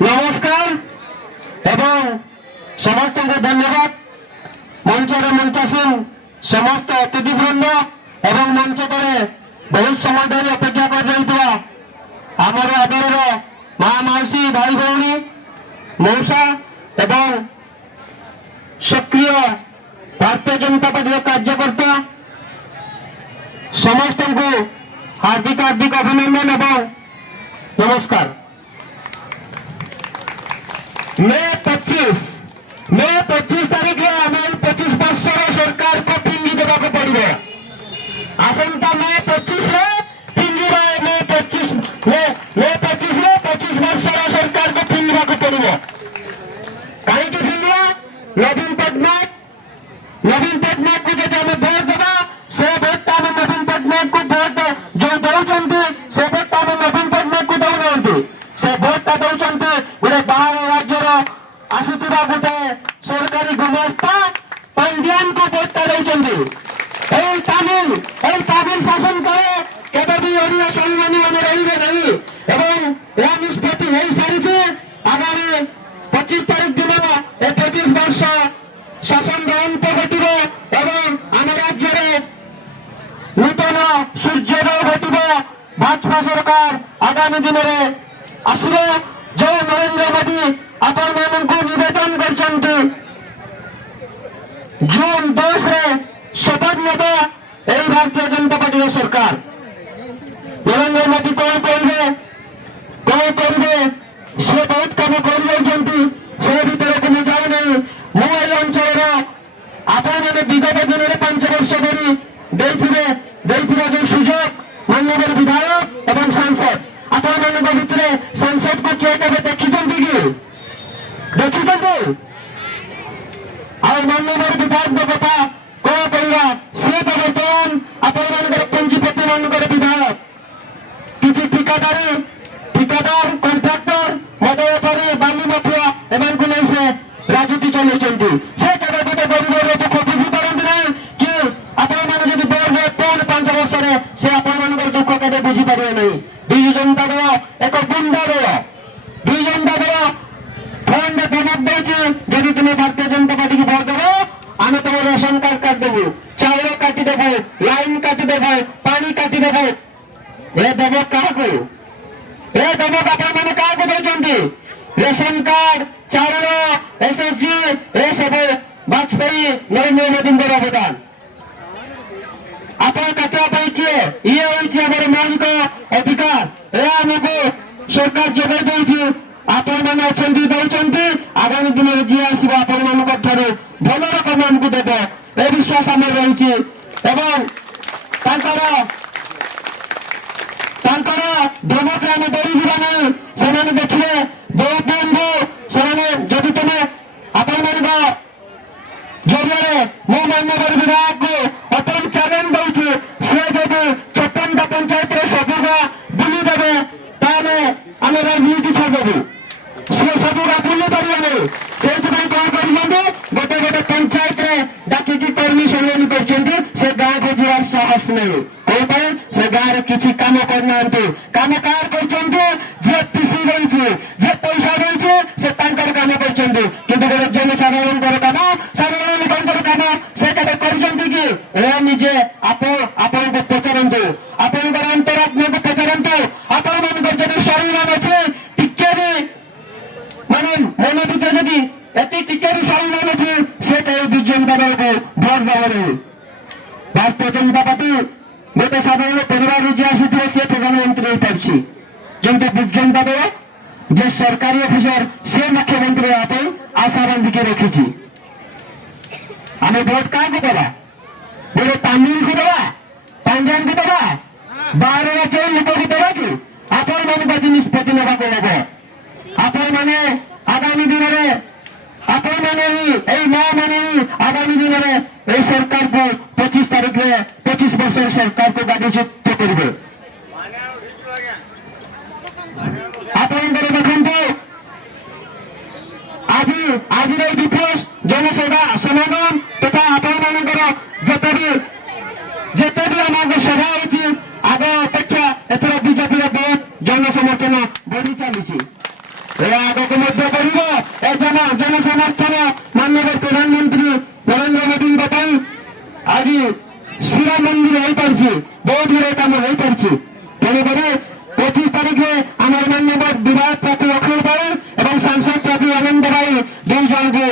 नमस्कार एवं समस्त को धन्यवाद मंचर मंचासीन समस्त अतिथिवृंद एवं मंच तले बहुत समय धरी अपेक्षा कर रही आमर आदर माँ मौसी भाई भौणी मौसा एवं सक्रिय भारतीय जनता पार्टी कार्यकर्ता समस्त को हार्दिक हार्दिक अभिनंदन एवं नमस्कार। मे 25 तारीख आम 25 वर्ष सरकार को फिंगी देवा पड़े आसंता मे 25 फिंगी मे 25 वर्ष सरकार को फिंगा पड़े कहीं फिंगा नवीन पट्टनायक को जो आम भोट देवा से भोट आम नवीन पट्टनायक को भोट जो दौरान से भोट आम नवीन पट्टनायक को दौना से भोटा दौरान गोटे बाहर राज्यर आसुवा गोटे सरकारी गुमास्ता पंडियान को भोटा तामिल शासन करे केवे भी ओडिया स्वाभिमानी मैंने रही नहीं यह निष्पत्ति हो सारी आगामी 25 तारीख दिन 25 वर्ष शासन अंत घटव एवं आम राज्य नूतन सूर्योदय घटव भाजपा सरकार आगामी दिन में आसवे जो नरेंद्र मोदी आपण मानक निवेदन कर जून 10 शपथ नेबे भारतीय जनता पार्टी सरकार नरेंद्र मोदी कौन करेंगे से बहुत कम कर भर को जाऊ नहीं मुझे अंचल आपण मैंने विगत दिन में 5 वर्ष धरी जो सुजोग माननीय विधायक एवं सांसद आपण मान भितर सांसद को किए केवे देखी माननीय विधायक कथा कौन कहवा सी तो बर्तमान आपण पंजीपति मान विधायक किसी ठिकादार कंट्राक्टर मद बेपारी बाली माफिया एम को नहीं से राजनीति चलाइंट से केवे गोटे गरीब दुख बुझी पारती ना कि आपण मैंने जब भोट दे पुणी 5 वर्ष से आपण दुख केवे बुझीपारे नहीं। विजु जनता दल एक गुंडा दल फंड धमक देदी तुम भारतीय जनता पार्टी की भोट देव आम तुम रेशन कार्ड काटिदेबू चाउल काटिदेबू लाइन काटिदेबू पानी काटिदेबू ये दमक क्या दमक आपने क्या देखते रेशन कार्ड चाउल एसएचजी ये सब वाजपेयी नरेंद्र मोदी अवदान आप काटापी किए ये हमारे मौलिक अधिकार यह आमको सरकार जोगाई आपण मैंने अच्छा दौरान आगामी दिन में जी आस भल रकम आमको देव ए विश्वास आम रही धमक आम डरी जा नहीं से देखिए बहुत दिन जदि तुम आपण मान जरिए मो माननीय विधायक को अपन चैलेंज दौर से जब 56टा पंचायत सबुगा बुली देवे आम राजनीति छाड़देबू से सबुगा बुली पारे से कौन कर गोटे गोटे पंचायत डाकिकी कर्मी सम्मेलन कर गाँव को जीवार साहस नहीं कौन से गाँव में किसी कम करना कम कार जे पीसी रही जे पैसा रही से कम कर जनसाधारण कम साधारण लोक कम से कर निजे आपण को पचारतु आपण अंतरात्मा को पचारतु आपण मान जब स्वाभिमान अच्छे टिके भी माने मन भर जदि एति टिके भी स्वाभिमान अच्छे से विजु जनता दल को भोट देव भारतीय जनता पार्टी गोटे साधारण परिवार जी आसी सी प्रधानमंत्री हो पार्टी जमी विजु जनता दल जे सरकारी ऑफिसर से मुख्यमंत्री आशा बांधिकी रखी आम भोट क्या देवा बोले तामिल को देवा पांड्यान को देवा बाहर राज्य लोक को देवा कि आपण मान आज निष्पत्ति ना आपण मैंने आगामी दिन में आपण मैंने माँ मैंने आगामी दिन में सरकार को 25 तारीख में 25 वर्ष सरकार को गाड़ीच्युत करेंगे आपण देखते आज दिवस जनसेवा समागम तथा आपण जिते भी आम सभा हो आग अपेक्षा एथर बीजेपी बहुत जनसमर्थन बढ़ी चली। ଏହା ଆଗକୁ ମଧ୍ୟ ବଢିବ। ଏ ଜନସମର୍ଥନ ମାନ୍ୟବର ପ୍ରଧାନମନ୍ତ୍ରୀ ନରେନ୍ଦ୍ର ମୋଦିଙ୍କ ପାଇଁ ଆଜି ଶ୍ରୀରାମ ମନ୍ଦିର ହେଇପାରିଛି, ବହୁତ ଗୁଡେ କାମ ହେଇପାରିଛି। ତେଣୁକରି 25 ତାରିଖରେ ଆମର ମାନ୍ୟବର ବିଧାୟକ ପ୍ରାର୍ଥୀ ଅଖିଳ ଭାଇ ଏବଂ ସାଂସଦ ପ୍ରାର୍ଥୀ ଆନନ୍ଦ ଭାଇ ଦୁଇ ଜଣଙ୍କୁ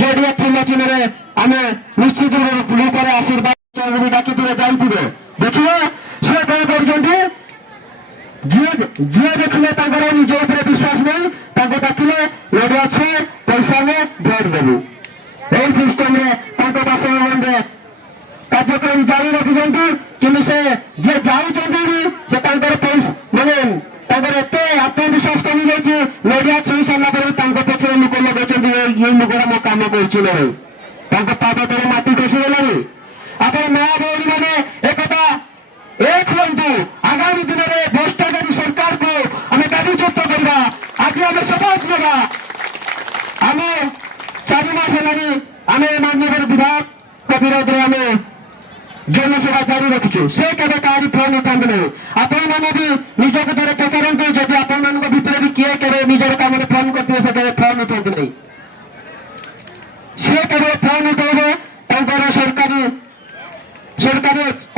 ଜେଡିଏଫ୍ ଫୁଲ ଚିହ୍ନରେ ଆମେ ନିଶ୍ଚିତ ରୂପରେ ଆଶୀର୍ବାଦ ଡାକିଥିବେ, ଯାଇଥିବେ। ଦେଖିବେ ସେ କଣ କରୁଛନ୍ତି। ଯିଏ ଦେଖିଲେ ତାଙ୍କର ନିଜ ଉପରେ ବିଶ୍ୱାସ ନାହିଁ, ତାଙ୍କୁ ଡାକିଲେ ନଡ଼ିଆ ଅଛି ପଇସା ନେ ଭୋଟ ଦେବୁ, ଏହି ସିଷ୍ଟମରେ ତାଙ୍କ ବାସଭବନରେ କାର୍ଯ୍ୟକ୍ରମ ଜାରି ରଖିଛନ୍ତି। କିନ୍ତୁ ସେ ଯିଏ ଯାଉଛନ୍ତି ସେ ତାଙ୍କର ପଇସା ମାନେ ତାଙ୍କର ଏତେ ଆତ୍ମବିଶ୍ୱାସ କମିଯାଇଛି, ନଡ଼ିଆ ଛୁଇଁ ସାରିଲା ପରେ ତାଙ୍କ ପଛରେ ଲୋକ ଲଗାଉଛନ୍ତି ଏଇ ଲୋକଟା ମୋ କାମ କରୁଛି ନା ନାହିଁ। ତାଙ୍କ ପାଦ ତଳେ ମାଟି ଖସିଗଲାଣି। ଆପଣ ମା ଭଉଣୀ ମାନେ ଏକଥା ଏକ ହୁଅନ୍ତୁ। ଆଗାମୀ ଦିନରେ ଭ୍ରଷ୍ଟାଚାରୀ ସରକାରକୁ ଆମେ ଦାବିଚ୍ୟୁତ କରିବା। ଆଜି ଆମେ ଶପଥ ନେବା। ଆମେ 4 ମାସ ହେଲାଣି ଆମେ ମାନ୍ୟବର ବିଧାୟକ ବିରୋଧରେ ଆମେ ଜନସଭା ଜାରି ରଖିଛୁ। ସେ କେବେ କାହାରି ଫୋନ୍ ଉଠାନ୍ତୁ ନାହିଁ। ଆପଣମାନେ ବି ନିଜକୁ ଥରେ ପଚାରନ୍ତୁ, ଯଦି ଆପଣମାନଙ୍କ ଭିତରେ ବି କିଏ କେବେ ନିଜର କାମରେ ଫୋନ୍ କରିଥିବେ ସେ କେବେ ଫୋନ୍ ଉଠାନ୍ତୁ ନାହିଁ। ସେ କେବେ ଫୋନ୍ ଉଠାଇବେ ତାଙ୍କର ସରକାରୀ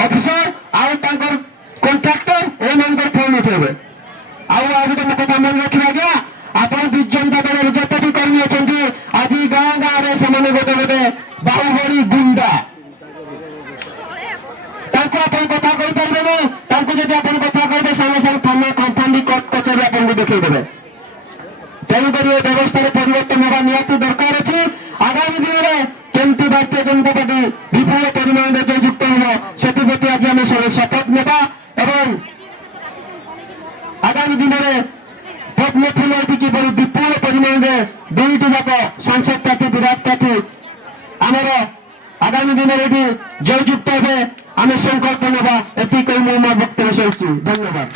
ଅଫିସର ଆଉ ତାଙ୍କର କଣ୍ଟ୍ରାକ୍ଟର ଏମାନଙ୍କର ଫୋନ୍ ଉଠାଇବେ। ଆଉ ଗୋଟେ କଥା ମନେ ରଖିବା ଆଜ୍ଞା, ଆପଣ ବିଜୁ ଜନତା ଦଳର ଯେତେ ବି କର୍ମୀ ଅଛନ୍ତି ଆଜି ଗାଁ ଗାଁରେ ସେମାନେ ଗୋଟେ ବାହୁବଳୀ ଗୁଣ୍ଡା। ତାଙ୍କୁ ଆପଣ କଥା କହିପାରିବେନି। ତାଙ୍କୁ ଯଦି ଆପଣ କଥା କହିବେ ସାଙ୍ଗେ ସାଙ୍ଗେ ଥାନା କମ୍ପାନୀ କୋର୍ଟ କଚେରୀ ଆପଣଙ୍କୁ ଦେଖେଇଦେବେ। ତେଣୁକରି ଏ ବ୍ୟବସ୍ଥାରେ ପରିବର୍ତ୍ତନ ହେବା ନିହାତି ଦରକାର ଅଛି। ଆଗାମୀ ଦିନରେ କେମିତି ଭାରତୀୟ ଜନତା ପାର୍ଟି ବିପୁଳ ପରିମାଣରେ ଜୟଯୁକ୍ତ ହେବ ସେଥିପ୍ରତି ଆଜି ଆମେ ଶପଥ ନେବା ଏବଂ ଆଗାମୀ ଦିନରେ ପଦ୍ମଫୁଲ ଏଠି କିପରି ବିପୁଳ ପରିମାଣରେ ଦୁଇଟି ଯାକ ସାଂସଦ ପ୍ରାର୍ଥୀ ବିଧାୟକ ପ୍ରାର୍ଥୀ ଆମର ଆଗାମୀ ଦିନରେ ଏଠି ଜୟଯୁକ୍ତ ହେବେ ଆମେ ସଂକଳ୍ପ ନେବା। ଏତିକି କହି ମୁଁ ମୋ ବକ୍ତବ୍ୟ ଶେଷ କରୁଛି। ଧନ୍ୟବାଦ।